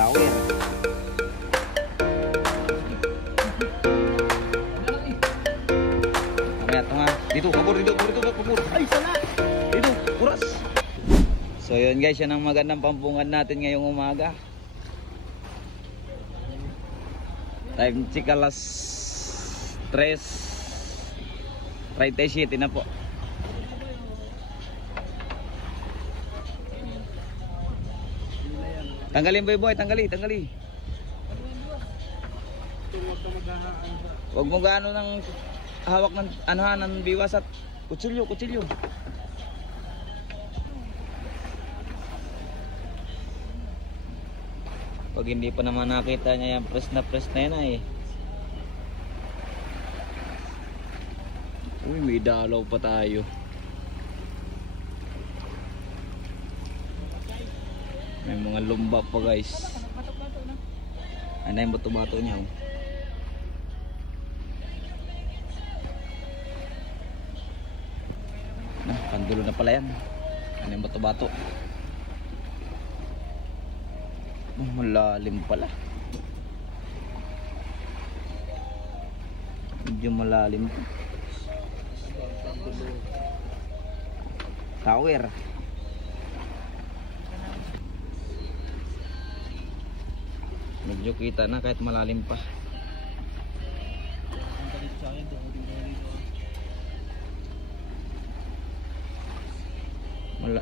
Tower. Mamaya ito nga. Dito, pabor, dito, pabor. Ay, sala! Dito, kuras. So yun guys, yan ang magandang pampungan natin ngayong umaga. Time check alas 3:37 na po. Tanggalin boy, tanggali. Huwag mo gaano ng hawak ng ng biwas at kutsilyo. Pag hindi pa naman nakita niya yung press na yan eh. Uy, may dalaw pa tayo. May mga lumba pa guys. Ano yung bato-bato niya oh. Pandulo na pala yan. Ano yung bato-bato. Malalim pala. Medyo malalim. Tower. Medyo kita na kahit malalim pa.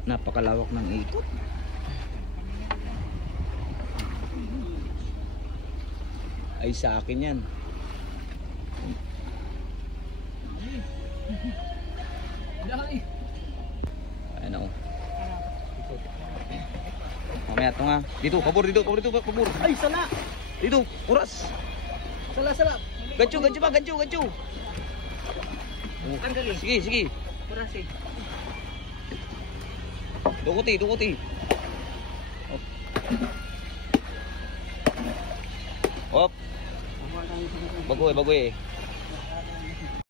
Napakalawak ng ikot. Ay sa akin yan. Ayan ako. Mamaya ito nga. Dito, pabor. Ay, sala! Dito, kuras. Sala. Gancho ba? Sige. Kuras eh. Dukuti. Hop. Bagoy.